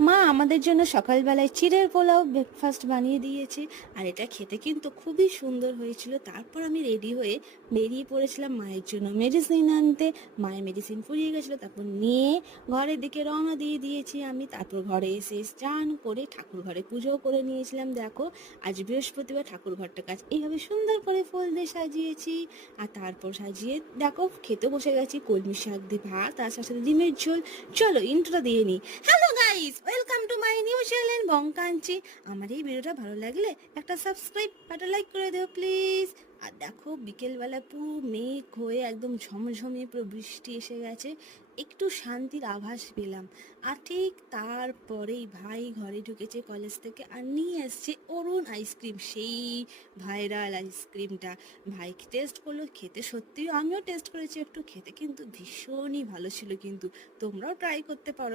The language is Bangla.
মা আমাদের জন্য সকালবেলায় চিড়ের পোলাও ব্রেকফাস্ট বানিয়ে দিয়েছে। আর এটা খেতে কিন্তু খুবই সুন্দর হয়েছিল। তারপর আমি রেডি হয়ে বেরিয়ে পড়েছিলাম মায়ের জন্য মেডিসিন আনতে। মায়ের মেডিসিন ফুরিয়ে গেছিলো, তারপর নিয়ে ঘরের দিকে রওনা দিয়ে দিয়েছি আমি। তারপর ঘরে এসে স্নান করে ঠাকুর ঘরে পুজো করে নিয়েছিলাম। দেখো, আজ বৃহস্পতিবার, ঠাকুর ঘরটা কাজ এইভাবে সুন্দর করে ফুল দিয়ে সাজিয়েছি। আর তারপর সাজিয়ে দেখো খেতে বসে গেছি কলমি শাক দিয়ে ভাত, তার সাথে সাথে ডিমের ঝোল। চলো ইন্ট্রোটা দিয়ে নিই। Hello guys, welcome to my new channel Bongkanchi. আমার এই ভিডিওটা ভালো লাগলে একটা সাবস্ক্রাইব, একটা লাইক করে দিও প্লিজ। আর দেখো বিকেলবেলা পুরো মেঘ হয়ে একদম ঝমঝমিয়ে পুরো বৃষ্টি এসে গেছে, একটু শান্তির আভাস পেলাম। আর ঠিক তারপরেই ভাই ঘরে ঢুকেছে কলেজ থেকে আর নিয়ে এসছে অরুণ আইসক্রিম, সেই ভাইরাল আইসক্রিমটা। ভাই টেস্ট করলো, খেতে সত্যিই আমিও টেস্ট করেছি একটু, খেতে কিন্তু ভীষণই ভালো ছিল। কিন্তু তোমরাও ট্রাই করতে পারো।